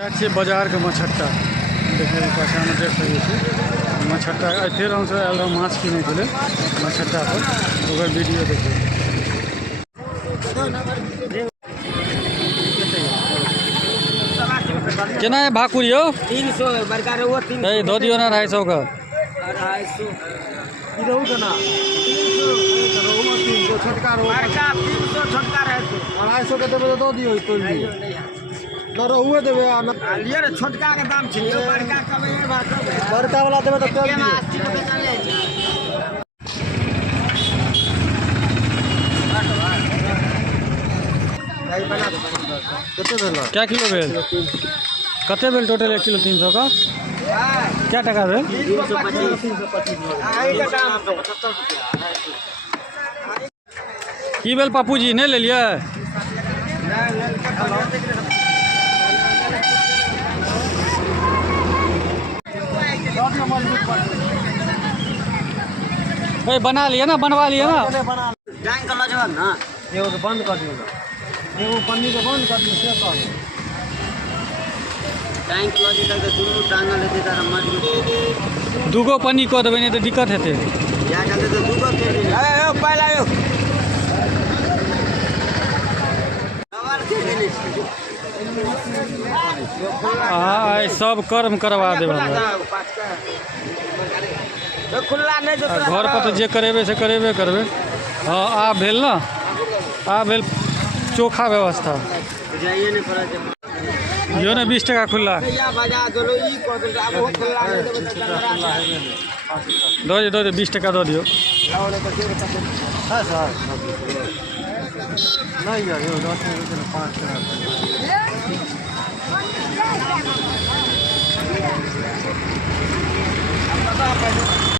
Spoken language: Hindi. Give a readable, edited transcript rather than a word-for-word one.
बाजार के मछट्टा देखिए पाछा में देख सकै छी मछट्टा फिर हम सब आयल माछ किने के लिए मछट्टा पर ओकर वीडियो देखिए। केना है भाकुर यो 300 बड़का रहुआ 300 ए दो दियो ना 250 का 250 ई रहू केना 300 रहुआ 300 छोटका रहू बड़का 300 छोटका रहते 250 के देबे तो दो दियो तो तो रहुए देबे लियर छोटका के दाम छै यो बड़का कमे बड़का वाला देबे तो कम दियो। 80 रुपए चल जाय छै। कते भेल क्या किलो भेल कते भेल टोटल 1 किलो 300 का क्या टका भेल 325 आही के दाम 75 रुपया की भेल पप्पू जी नहीं ले लिया भाई बना लिया ना बनवा लिया ना टाइम का लजवा ना एगो के बंद कर दियो ना एगो पन्नी के बंद कर दियो से कह टाइम का लजवा तक दुनू टांगल हेते त मजबूत दूगो पन्नी कऽ देबै नहीं तो दिक्कत हेतै या चलते तो दुगो के ए पहले आयो कवर के देने हाँ सब कर्म करवा देब हमरा खुला नहीं जो घर पर तो जे करेबे से करेबे करबे। हाँ आ भेल ना आ भेल चोखा व्यवस्था जाइए नहीं पड़ा जो ना 20 टका खुला या बजा दो ई को दो अब वो खुला नहीं देबे दो दे 20 टका दो दियो हां सर नहीं यार ये 10 रुपए 5 टका